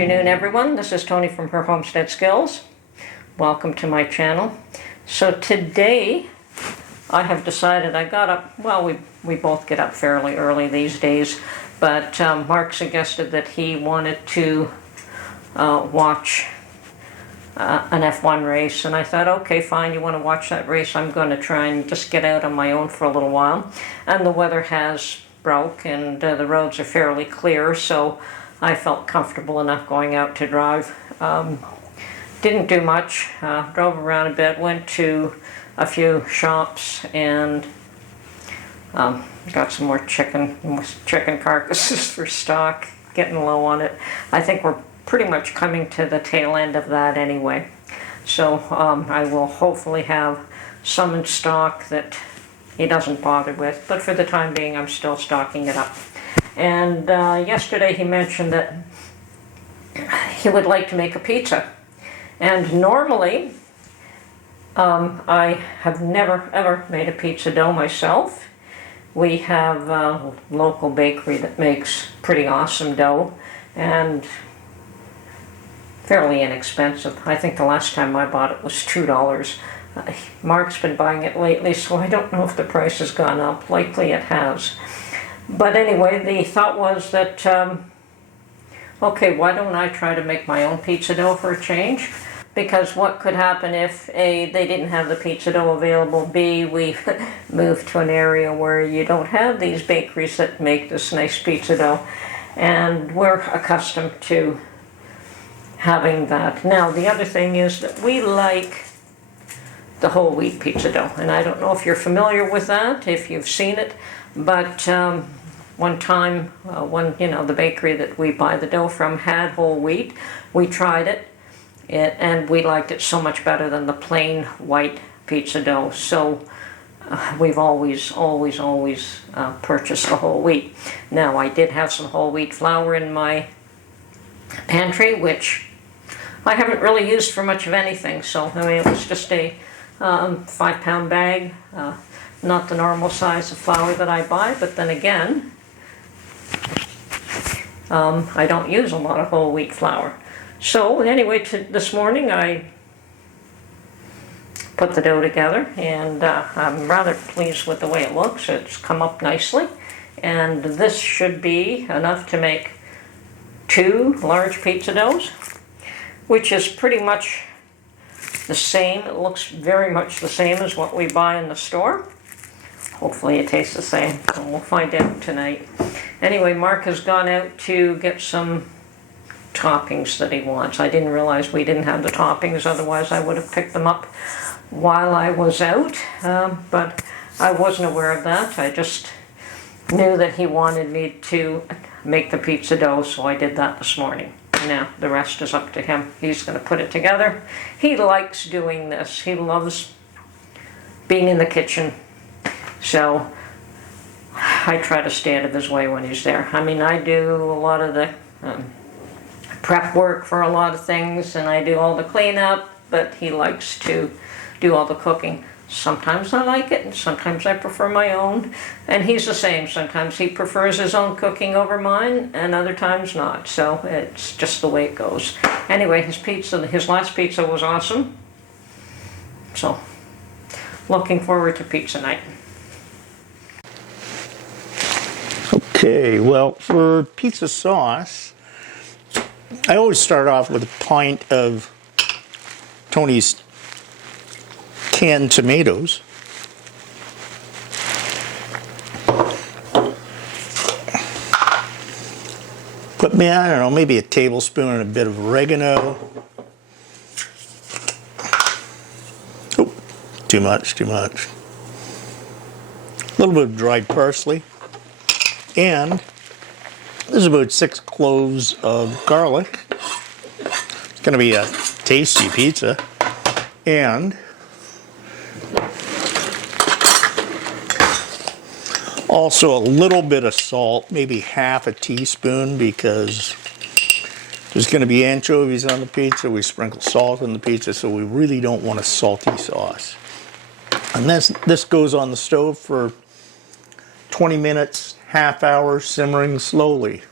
afternoon, everyone. This is Tony from Her Homestead Skills. Welcome to my channel. So today I have decided, I got up, well, we both get up fairly early these days, but Mark suggested that he wanted to watch an F1 race, and I thought, okay, fine, you want to watch that race, I'm going to try and just get out on my own for a little while. And the weather has broke, and the roads are fairly clear, so I felt comfortable enough going out to drive. Didn't do much, drove around a bit, went to a few shops, and got some more chicken carcasses for stock, getting low on it. I think we're pretty much coming to the tail end of that anyway. So I will hopefully have some in stock that he doesn't bother with, but for the time being I'm still stocking it up. And yesterday he mentioned that he would like to make a pizza. And normally I have never ever made a pizza dough myself. We have a local bakery that makes pretty awesome dough and fairly inexpensive. I think the last time I bought it was $2. Mark's been buying it lately, so I don't know if the price has gone up. Likely it has. But anyway, the thought was that, okay, why don't I try to make my own pizza dough for a change? Because what could happen if A, they didn't have the pizza dough available, B, we moved to an area where you don't have these bakeries that make this nice pizza dough, and we're accustomed to having that. Now, the other thing is that we like the whole wheat pizza dough, and I don't know if you're familiar with that, if you've seen it, but one time, the bakery that we buy the dough from had whole wheat. We tried it, and we liked it so much better than the plain white pizza dough. So we've always purchased the whole wheat. Now, I did have some whole wheat flour in my pantry, which I haven't really used for much of anything. So, I mean, it was just a 5-pound bag, not the normal size of flour that I buy, but then again, I don't use a lot of whole wheat flour. So anyway, this morning I put the dough together, and I'm rather pleased with the way it looks. It's come up nicely, and this should be enough to make 2 large pizza doughs, which is pretty much the same. It looks very much the same as what we buy in the store. Hopefully it tastes the same, and we'll find out tonight. Anyway, Mark has gone out to get some toppings that he wants. I didn't realize we didn't have the toppings, otherwise I would have picked them up while I was out, but I wasn't aware of that. I just knew that he wanted me to make the pizza dough, so I did that this morning. Now, the rest is up to him. He's going to put it together. He likes doing this. He loves being in the kitchen, so I try to stay out of his way when he's there. I mean, I do a lot of the prep work for a lot of things, and I do all the cleanup, but he likes to do all the cooking. Sometimes I like it, and sometimes I prefer my own, and he's the same. Sometimes he prefers his own cooking over mine, and other times not, so it's just the way it goes. Anyway, his last pizza was awesome, so looking forward to pizza night. Okay, well, for pizza sauce, I always start off with a pint of Tony's canned tomatoes. Put me, I don't know, maybe a tablespoon and a bit of oregano. Oh, too much. A little bit of dried parsley. And there's about 6 cloves of garlic. It's going to be a tasty pizza. And also a little bit of salt, maybe half a teaspoon, because there's going to be anchovies on the pizza. We sprinkle salt on the pizza, so we really don't want a salty sauce. And this goes on the stove for 20 minutes, half hour, simmering slowly.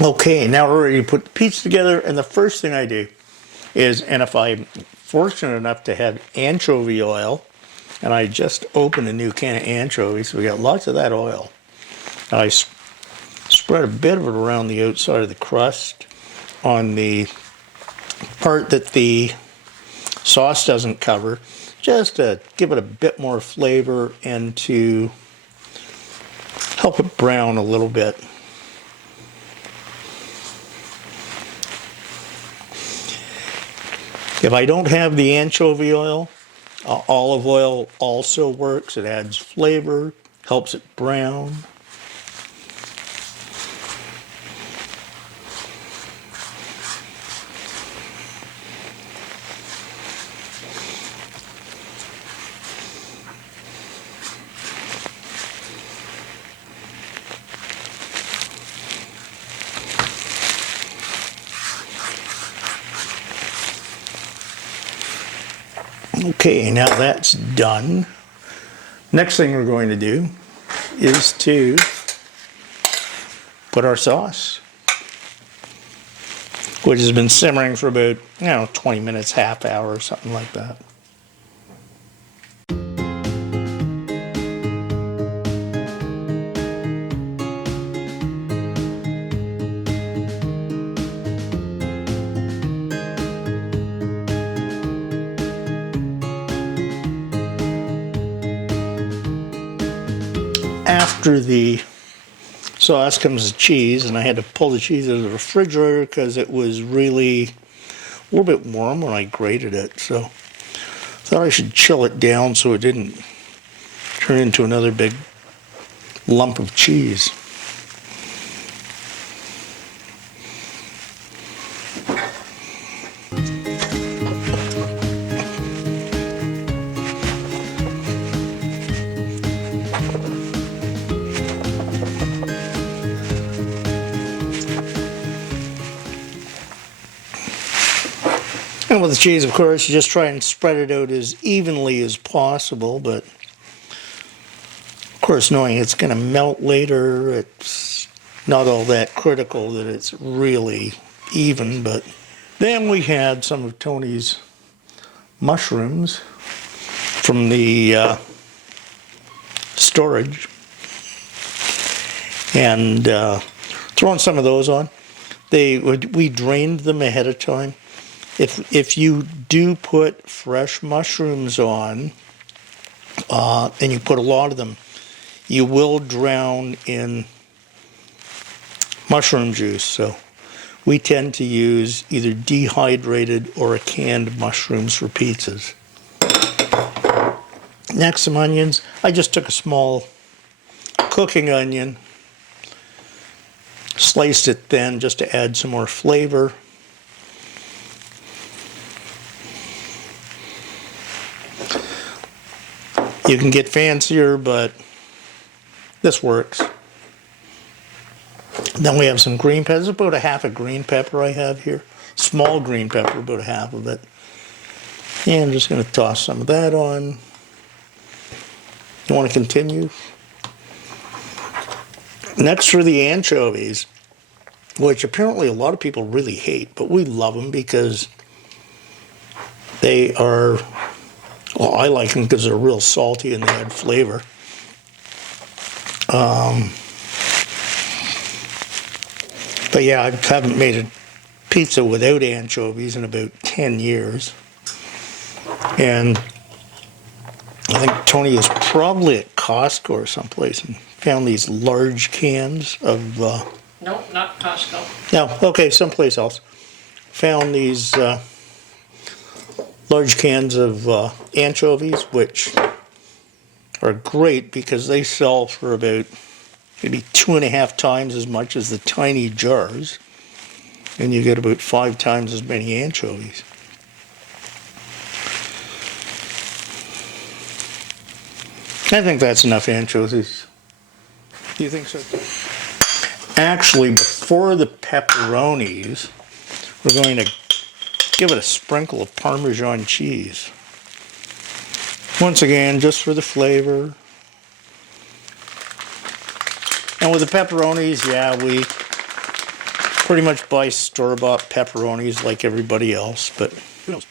Okay, now we're ready to put the pizza together, and the first thing I do is, and if I'm fortunate enough to have anchovy oil, and I just opened a new can of anchovies, so we got lots of that oil. And I spread a bit of it around the outside of the crust on the part that the sauce doesn't cover, just to give it a bit more flavor and to help it brown a little bit. If I don't have the anchovy oil, olive oil also works. It adds flavor, helps it brown. Okay, now that's done. Next thing we're going to do is to put our sauce, which has been simmering for about, 20 minutes, half hour, something like that. After the sauce comes the cheese, and I had to pull the cheese out of the refrigerator because it was really a little bit warm when I grated it, so I thought I should chill it down so it didn't turn into another big lump of cheese. And with the cheese, of course, you just try and spread it out as evenly as possible, but of course, knowing it's going to melt later, it's not all that critical that it's really even. But then we had some of Tony's mushrooms from the storage, and throwing some of those on. We drained them ahead of time. If you do put fresh mushrooms on, and you put a lot of them, you will drown in mushroom juice. So we tend to use either dehydrated or canned mushrooms for pizzas. Next, some onions. I just took a small cooking onion, sliced it thin just to add some more flavor. You can get fancier, but this works. Then we have some green peppers, about a half a green pepper I have here. Small green pepper, about a half of it. And I'm just going to toss some of that on. You want to continue? Next are the anchovies, which apparently a lot of people really hate, but we love them because they are, well, I like them because they're real salty and they add flavor. But yeah, I haven't made a pizza without anchovies in about 10 years. And I think Tony is probably at Costco or someplace and found these large cans of... Nope, not Costco. No, okay, someplace else. Found these large cans of anchovies, which are great because they sell for about maybe 2.5 times as much as the tiny jars, and you get about 5 times as many anchovies. I think that's enough anchovies. Do you think so? Actually, before the pepperonis, we're going to give it a sprinkle of Parmesan cheese. Once again, just for the flavor. And with the pepperonis, yeah, pretty much buy store-bought pepperonis like everybody else, but who knows?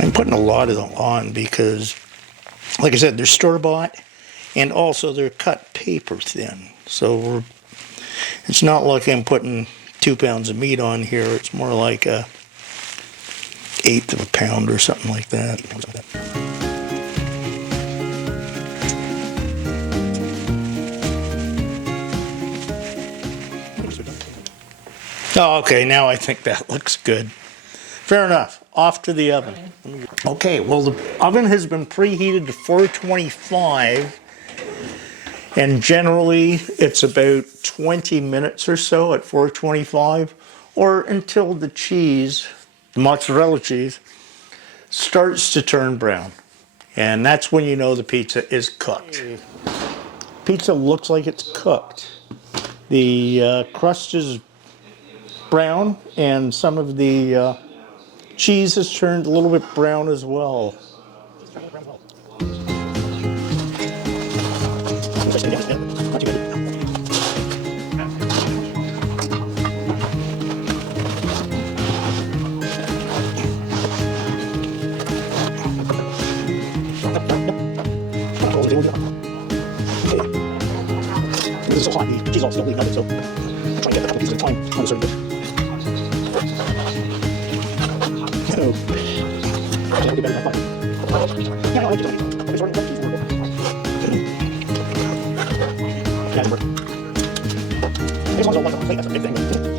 I'm putting a lot of them on because, like I said, they're store-bought, and also they're cut paper thin. So it's not like I'm putting 2 pounds of meat on here. It's more like a 1/8 of a pound or something like that. Oh, okay, now I think that looks good. Fair enough. Off to the oven. Okay, well, the oven has been preheated to 425, and generally it's about 20 minutes or so at 425, or until the cheese, the mozzarella cheese, starts to turn brown. And that's when you know the pizza is cooked. Pizza looks like it's cooked. The crust is brown, and some of the cheese has turned a little bit brown as well. This is so hot, the cheese all still leaving of it, so I'm trying to get a couple pieces at a time on a certain bit. Oh. Yeah, no, I like it. Okay, sorry, cheese will work. Yeah, it works. As long as I don't like it on the plate, that's a big thing.